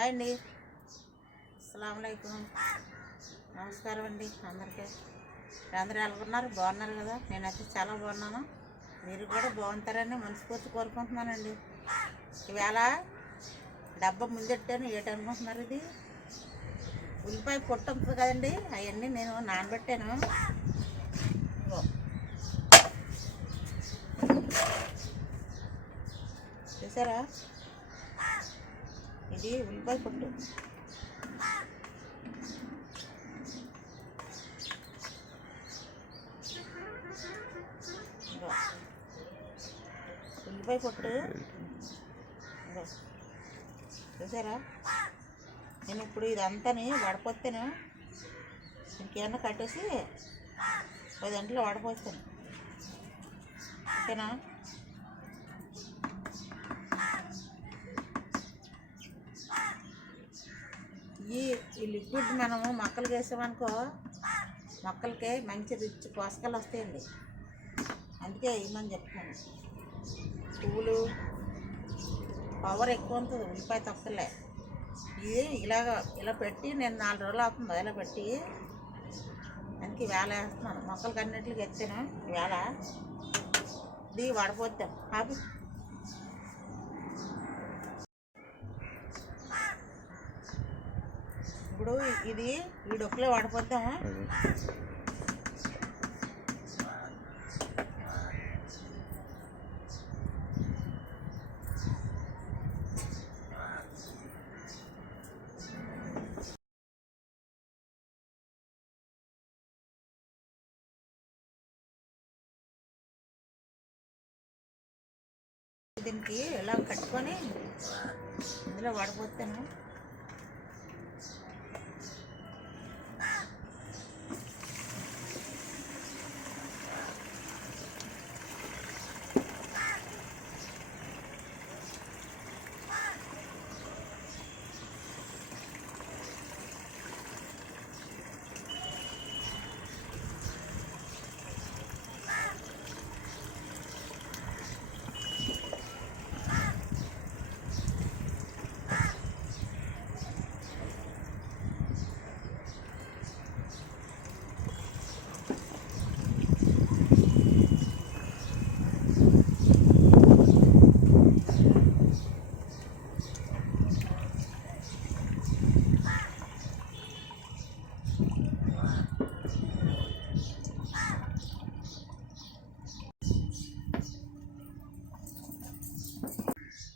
Hi అండి, అస్సలాముఅలైకుం. నమస్కారం అండి అందరికీ. అందరూ ఎలాగున్నారు? బాగున్నారు కదా? నేనైతే చాలా బాగున్నాను. మీరు కూడా బాగుంటారని మనస్ఫూర్తి కోరుకుంటున్నానండి. ఈవేళ డబ్బా ముందెట్టాను. ఏటనుకుంటున్నారు? ఇది ఉల్లిపాయ పొట్టు ఉంటుంది కదండి, అవన్నీ నేను నానబెట్టాను. చూసారా, ఇది ఉల్లిపాయ పొట్టు. ఉల్లిపాయ పొట్టు చూసారా. నేను ఇప్పుడు ఇదంతాని వడపోతాను. ఇంకేమన్నా కట్టేసి 10 గంటలు వడపోస్తాను. ఓకేనా? ఈ లిక్విడ్ మనము మొక్కలకి వేసామనుకో, మొక్కలకి మంచి రిచ్ పోషకాలు వస్తాయండి. అందుకే వేయమని చెప్తాను. పువ్వులు పవర్ ఎక్కువ ఉంటుంది ఉల్లిపాయ తొక్కలే. ఇది ఇలా పెట్టి నేను 4 రోజులు అవుతుంది ఇలా పెట్టి. అందుకే వేళ వేస్తున్నాను. మొక్కలకి అన్నింటికి ఎత్తాను. వేళ ఇది వడపోతాం. ఆపి ఇప్పుడు ఇది ఈ డొక్కులో వాడిపోద్దాము. దీనికి ఇలా కట్టుకొని ఇందులో వాడిపోతాను.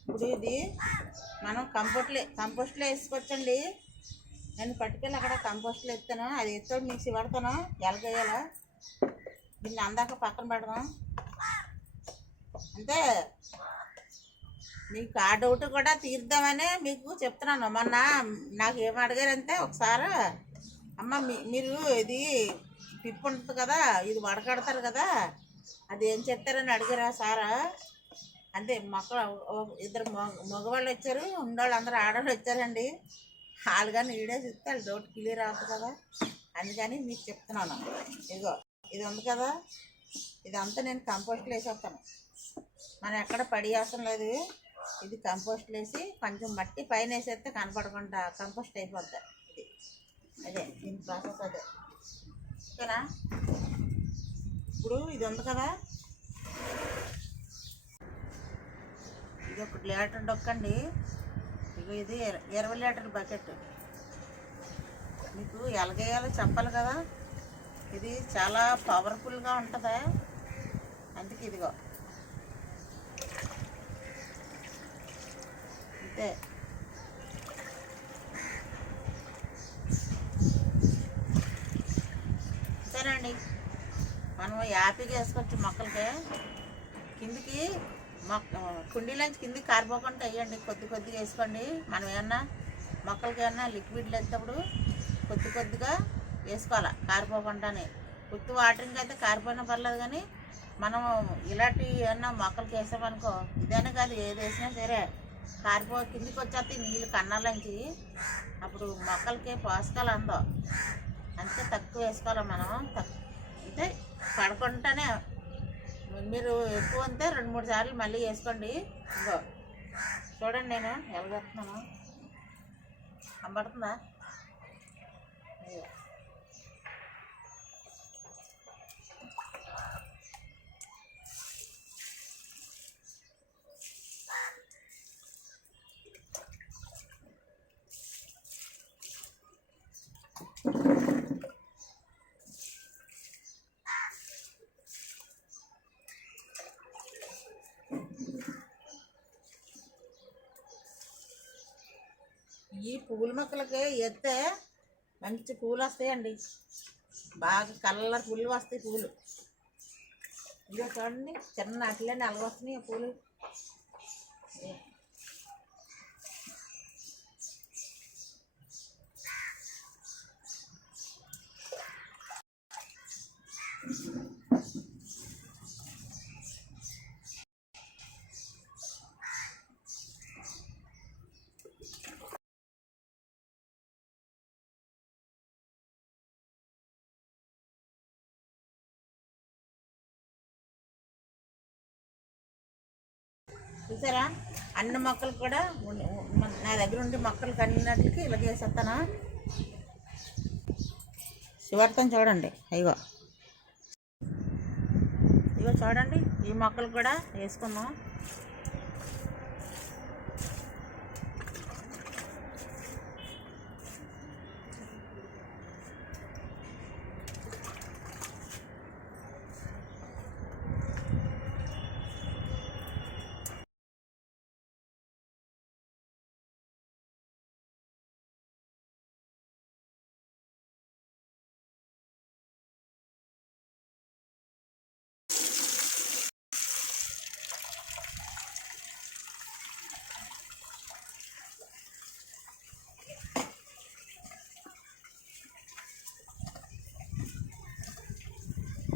ఇప్పుడు ఇది మనం కంపోస్ట్లో వేసుకోవచ్చండి. నేను పట్టుకెళ్ళి అక్కడ కంపోస్ట్లో ఎత్తాను. అది ఎత్తాడు మిక్సీ పడతాను. ఎలాగేయాలా దీన్ని అందాక పక్కన పెడదాం. అంటే మీకు ఆ డౌట్ కూడా తీర్దామని మీకు చెప్తున్నాను. మొన్న నాకు ఏం అడిగారంటే, ఒకసారి అమ్మ మీరు ఇది పిప్పు ఉంటుంది కదా, ఇది వడకడతారు కదా, అది ఏం చెప్తారని అడిగారా సారా. అంటే ఇద్దరు మగవాళ్ళు వచ్చారు, ఉండేవాళ్ళు అందరూ ఆడవాళ్ళు వచ్చారండి. వాళ్ళు కానీ వీడియోస్ ఇస్తే వాళ్ళు డౌట్ క్లియర్ అవుతుంది కదా, అందుకని మీకు చెప్తున్నాను. ఇదిగో ఇది ఉంది కదా, ఇదంతా నేను కంపోస్ట్లో వేసేస్తాను. మనం ఎక్కడ పడి అవసరం లేదు. ఇది కంపోస్ట్లో వేసి కొంచెం మట్టి పైన వేసేస్తే కనపడకుండా కంపోస్ట్ అయిపోతుంది. ఇది అదే దీని ప్రాసెస్ అదే. ఓకేనా? ఇప్పుడు ఇది ఉంది కదా, ఇది 1 లీటర్ డొక్కండి. ఇక ఇది 20 లీటర్ బకెట్. మీకు ఎలాగేయాలో చెప్పాలి కదా. ఇది చాలా పవర్ఫుల్గా ఉంటుంది. అందుకే ఇదిగో అంతే. అంతేనండి. మనం హ్యాపీగా వేసుకోవచ్చు మొక్కలకి. కిందికి కుండీలోంచి కిందికి కారిపోకుండా వేయండి. కొద్దిగా వేసుకోండి. మనం ఏమన్నా మొక్కలకి ఏమన్నా లిక్విడ్లు వేసేటప్పుడు కొద్దిగా వేసుకోవాలి కారిపోకుండానే. ఉత్తి వాటరింగ్ అయితే కారిపోయినా పర్లేదు, కానీ మనం ఇలాంటి ఏమన్నా మొక్కలకి వేసామనుకో, ఇదనే కాదు ఏది వేసినా సరే కిందికి వచ్చేస్తే నీళ్ళు కన్నాలోంచి. అప్పుడు మొక్కలకి పోషకాలు అందవు. అంతే తక్కువ వేసుకోవాలి మనం. అంటే పడకుండానే మీరు ఎక్కువ అంతే 2-3 సార్లు మళ్ళీ వేసుకోండి. ఇగో చూడండి నేను ఎలాగేస్తున్నాను. కనబడుతుందా? ఈ పూల మొక్కలకి ఎత్తే మంచి పూలు వస్తాయండి, బాగా కలర్ పూలు వస్తాయి. పూలు ఇదిగో చూడండి, చిన్న అట్లనే అలగొస్తున్నాయి పూలు. చూసారా, అన్ని మొక్కలు కూడా నా దగ్గర ఉండే మొక్కలు కన్నిటికి ఇలా చేసేస్తాను. శివార్థం చూడండి, ఇగో చూడండి, ఈ మొక్కలు కూడా వేసుకుందాం.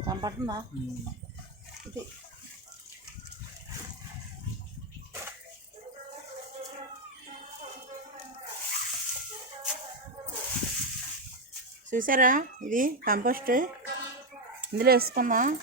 కనపడుతుందా? ఇది చూసారా, ఇది కంపోస్ట్ ఇందులో వేసుకుందాం.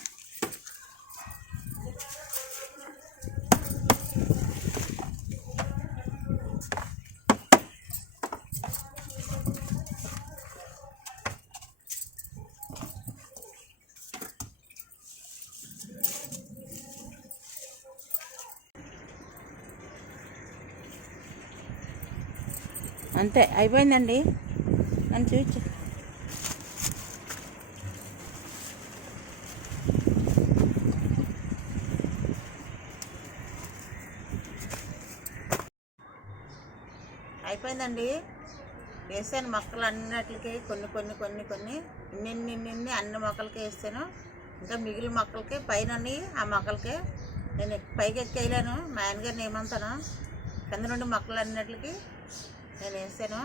అంతే, అయిపోయిందండి. నన్ను చూచి అయిపోయిందండి. వేసాను మొక్కలు అన్నిటికి, కొన్ని కొన్ని కొన్ని కొన్ని ఇన్ని అన్ని మొక్కలకి వేస్తాను. ఇంకా మిగిలిన మొక్కలకి పైన ఆ మొక్కలకి నేను పైకి ఎక్కేయలేను. మా ఆయనగారిని ఏమంతాను, కింద నుండి మొక్కలు అన్నిటికి నేను వేసాను.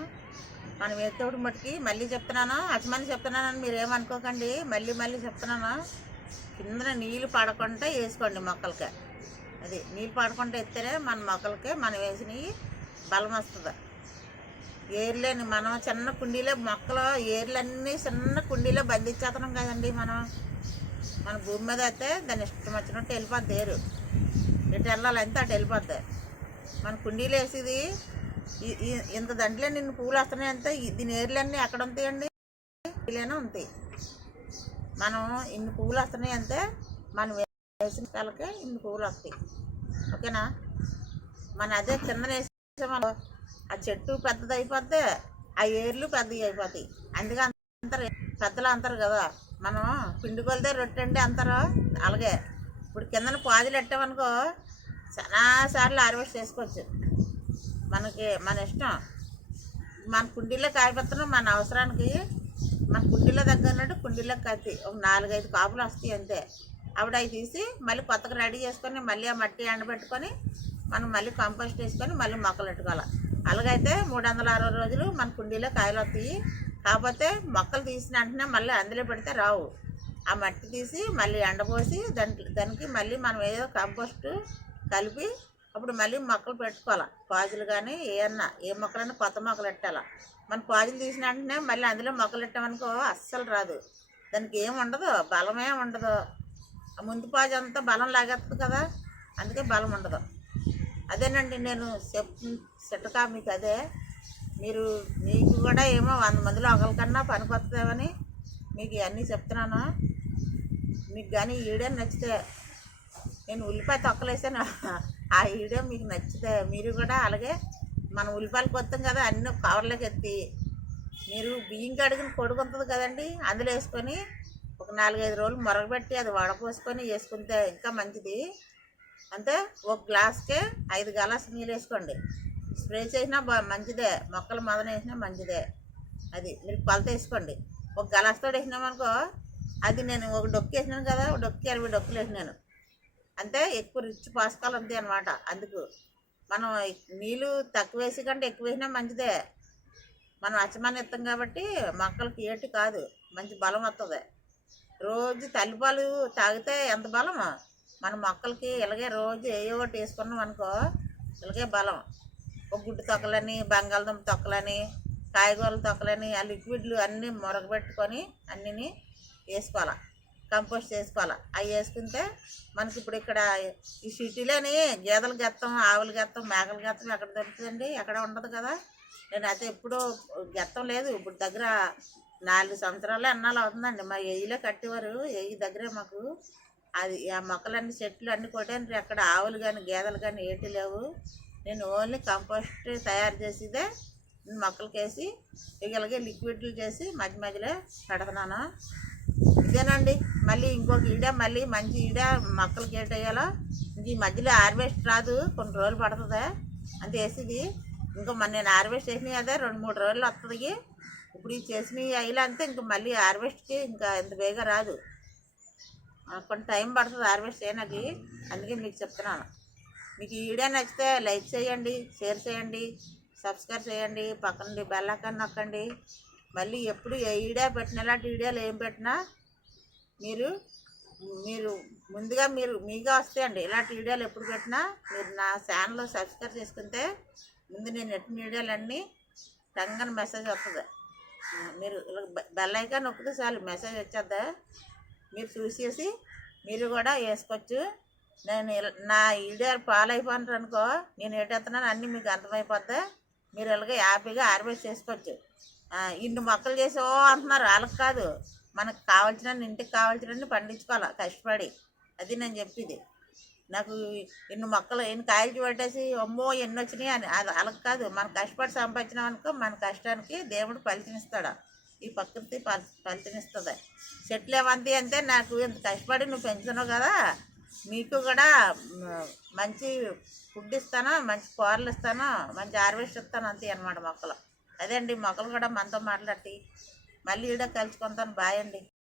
మనం వేసేటప్పుడు మట్టుకి మళ్ళీ చెప్తున్నాను, అసమని చెప్తున్నానని మీరు ఏమనుకోకండి. మళ్ళీ చెప్తున్నాను, కింద నీళ్ళు పడకుండా వేసుకోండి మొక్కలకి. అది నీళ్ళు పడకుండా ఎత్తేనే మన మొక్కలకి మనం వేసినవి బలం వస్తుంది. ఏర్లేని మనం చిన్న కుండీలో మొక్కలు ఏర్లన్నీ చిన్న కుండీలో బంధించేస్తున్నాం కదండి. మన భూమి మీద అయితే దాన్ని ఇష్టం వచ్చినట్టు వెళ్ళిపోద్ది. ఏరు ఎటు వెళ్ళాలంటే అటు వెళ్ళిపోద్ది. మన కుండీలో వేసేది ఇంత దాంట్లో నిన్ను పూలు వస్తున్నాయి అంతే. దీని ఏర్లన్నీ ఎక్కడ ఉంటాయండి? ఇలానే ఉంటాయి. మనం ఇన్ని పువ్వులు వస్తున్నాయి అంతే, మనం వేసిన కాలకే ఇన్ని పువ్వులు వస్తాయి. ఓకేనా? మన అదే కింద వేసామో ఆ చెట్టు పెద్దది అయిపోద్ది, ఆ ఏర్లు పెద్దవి అయిపోతాయి. అందుకే అంటారు, పెద్దలు అంటారు కదా, మనం పిండి కొలితే రొట్టెండి అంటారు. అలాగే ఇప్పుడు కిందన పాదులు పెట్టామనుకో చాలా సార్లు హార్వెస్ట్ చేసుకోవచ్చు. మన ఇష్టం. మన కుండీలో కాయపెత్తనం మన అవసరానికి, మన కుండీలో దగ్గరన్నట్టు కుండీలో కత్తి ఒక 4-5 కాపులు వస్తాయి అంతే. అప్పుడు అవి తీసి మళ్ళీ కొత్తగా రెడీ చేసుకొని మళ్ళీ ఆ మట్టి ఎండబెట్టుకొని మనం మళ్ళీ కంపోస్ట్ వేసుకొని మళ్ళీ మొక్కలు పెట్టుకోవాలి. అలాగైతే 360 రోజులు మన కుండీలో కాయలు వస్తాయి. కాకపోతే మొక్కలు తీసిన వెంటనే మళ్ళీ అందులో పెడితే రావు. ఆ మట్టి తీసి మళ్ళీ ఎండపోసి దానికి మళ్ళీ మనం ఏదో కంపోస్ట్ కలిపి అప్పుడు మళ్ళీ మొక్కలు పెట్టుకోవాలి. పాజులు కానీ ఏ మొక్కలైనా కొత్త మొక్కలు పెట్టాలి. మన పాజులు తీసిన వెంటనే మళ్ళీ అందులో మొక్కలు పెట్టామనుకో అస్సలు రాదు. దానికి ఏమి ఉండదు, బలమే ఉండదు. ఆ ముందు పాజు అంతా బలం లాగేస్తుంది కదా, అందుకే బలం ఉండదు. అదేనండి నేను చిట్టకా మీకు అదే. మీరు మీకు కూడా ఏమో 100 మందిలో ఒకరికన్నా పనికొస్తుందేమని మీకు ఇవన్నీ చెప్తున్నాను. మీకు కానీ ఈ వీడియో నచ్చితే, నేను ఉల్లిపాయ తొక్కలేసాను, ఆ వీడియో మీకు నచ్చితే మీరు కూడా అలాగే మనం ఉల్లిపాయలు కొత్తాం కదా, అన్నీ కవర్లోకి ఎత్తి మీరు బియ్యం కడిగిన పొడుగు ఉంటుంది కదండి, అందులో వేసుకొని ఒక 4-5 రోజులు మరగబెట్టి అది వడపోసుకొని వేసుకుంటే ఇంకా మంచిది. అంటే ఒక గ్లాస్కే 5 గ్లాసులు నీళ్ళు వేసుకోండి. స్ప్రే చేసినా మంచిదే, మొక్కలు మొదలు వేసినా మంచిదే. అది మీరు కొలత వేసుకోండి. ఒక గ్లాస్తో వేసినామనుకో, అది నేను ఒక డొక్కు వేసినాను కదా, ఒక డొక్కి 20 డొక్కులు వేసినాను. అంటే ఎక్కువ రిచ్ పోషకాలు ఉంటాయి అన్నమాట. అందుకు మనం నీళ్ళు తక్కువ వేసి కంటే ఎక్కువ వేసినా మంచిదే. మనం అచ్చమాన్ని ఇస్తాం కాబట్టి మొక్కలకి ఏటి కాదు, మంచి బలం వస్తుంది. రోజు తల్లిపాలు తాగితే ఎంత బలమో మన మొక్కలకి ఇలాగే రోజు ఏయో ఒకటి వేసుకున్నాం అనుకో, ఇలాగే బలం. ఒక గుడ్డు తొక్కలని, బంగాళదుంప తొక్కలని, కాయగూరల తొక్కలని, ఆ లిక్విడ్లు అన్నీ మురగబెట్టుకొని అన్నీ వేసుకోవాలి. కంపోస్ట్ చేసుకోవాలి. అవి వేసుకుంటే మనకి ఇప్పుడు ఇక్కడ ఈ సిటీలోని గేదెలు గెత్తం, ఆవులు గెత్తం, మేకలు గెత్తం ఎక్కడ దొరుకుతుందండి? ఎక్కడ ఉండదు కదా. నేను అయితే ఎప్పుడూ గెత్తం లేదు. ఇప్పుడు దగ్గర 4 సంవత్సరాలు ఎన్నాళ్ళు అవుతుందండి. మా ఎయ్యిలో కట్టేవారు, ఎయ్యి దగ్గరే మాకు. అది ఆ మొక్కలన్నీ చెట్లు అన్నీ కొట్టాను. అక్కడ ఆవులు కానీ గేదెలు కానీ ఏటి లేవు. నేను ఓన్లీ కంపోస్ట్ తయారు చేసేదే మొక్కలకి వేసి ఇలాగే లిక్విడ్లు చేసి మధ్య మధ్యలో పెడుతున్నాను. ఇదేనండి. మళ్ళీ ఇంకొక ఈడ, మళ్ళీ మంచి ఈడ మొక్కలకి ఏటి వేయాలో ఇంక ఈ మధ్యలో హార్వెస్ట్ రాదు, కొన్ని రోజులు పడుతుంది అంతే వేసేది. ఇంకా మన నేను హార్వెస్ట్ చేసినవి అదే 2-3 రోజులు వస్తుంది. ఇప్పుడు ఈ చేసినవి అయిలా అంతే. ఇంకా మళ్ళీ హార్వెస్ట్కి ఇంకా ఎంత బేగా రాదు, కొంత టైం పడుతుంది హార్వెస్ట్ చేయడానికి. అందుకే మీకు చెప్తున్నాను. మీకు ఈ వీడియో నచ్చితే లైక్ చేయండి, షేర్ చేయండి, సబ్స్క్రైబ్ చేయండి, పక్కన బెల్ ఐకాన్ నొక్కండి. మళ్ళీ ఎప్పుడు ఏ వీడియో పెట్టినా, ఇలాంటి వీడియోలు ఏం పెట్టినా మీరు మీరు ముందుగా మీగా వస్తాయండి. ఇలాంటి వీడియోలు ఎప్పుడు పెట్టినా మీరు నా ఛానల్లో సబ్స్క్రైబ్ చేసుకుంటే ముందు నేను పెట్టిన వీడియోలన్నీ టంగని మెసేజ్ వస్తుంది. మీరు బెల్ ఐకాన్ నొక్కితే చాలు, మెసేజ్ వచ్చేద్దా. మీరు చూసేసి మీరు కూడా వేసుకోవచ్చు. నేను నా వీడియో ఫాలో అయిపోయినారు అనుకో, నేను ఏటెత్తున్నాను అన్నీ మీకు అర్థమైపోద్ది. మీరు ఇలాగే హ్యాపీగా హార్వెస్ట్ చేసుకోవచ్చు. ఇన్ని మొక్కలు చేసో అంటున్నారు, వాళ్ళకి కాదు, మనకు కావాల్సిన ఇంటికి కావాల్సినవన్నీ పండించుకోవాలి కష్టపడి. అది నేను చెప్పేది. నాకు ఇన్ని మొక్కలు ఎన్ని కాయలు పెట్టేసి అమ్మో ఎన్ని వచ్చినాయి అని అది వాళ్ళకి కాదు. మనం కష్టపడి సంపాదించినాం అనుకో, మన కష్టానికి దేవుడు ఫలితమిస్తాడు. ఈ ప్రకృతి ఫలితమిస్తుంది. చెట్లు ఏమంతి అంటే నాకు ఇంత కష్టపడి నువ్వు పెంచుతున్నావు కదా, మీకు కూడా మంచి ఫుడ్ ఇస్తాను, మంచి కూరలు ఇస్తాను, మంచి హార్వెస్ట్ ఇస్తాను అంతే అన్నమాట మొక్కలు. అదే అండి, మొక్కలు కూడా మనతో మాట్లాడి మళ్ళీ ఈడ కలుసుకుంటాను. బాయ్ అండి.